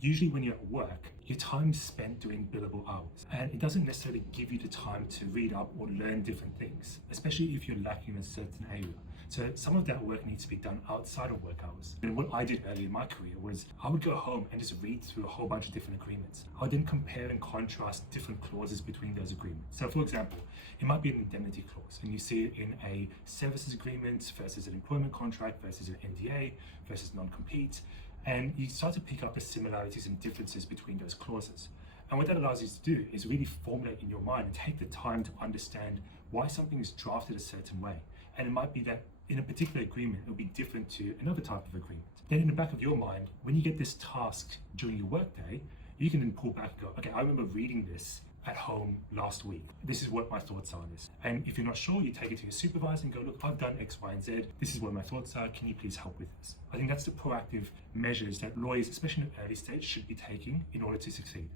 usually when you're at work, your time's spent doing billable hours, and it doesn't necessarily give you the time to read up or learn different things, especially if you're lacking in a certain area. So some of that work needs to be done outside of work hours. And what I did early in my career was I would go home and just read through a whole bunch of different agreements. I would then compare and contrast different clauses between those agreements. So for example, it might be an indemnity clause, and you see it in a services agreement versus an employment contract versus an NDA versus non-compete. And you start to pick up the similarities and differences between those clauses. And what that allows you to do is really formulate in your mind and take the time to understand why something is drafted a certain way. And it might be that in a particular agreement, it will be different to another type of agreement. Then in the back of your mind, when you get this task during your workday, you can then pull back and go, okay, I remember reading this at home last week. This is what my thoughts are on this. And if you're not sure, you take it to your supervisor and go, look, I've done X, Y, and Z. This is what my thoughts are. Can you please help with this? I think that's the proactive measures that lawyers, especially in the early stage, should be taking in order to succeed.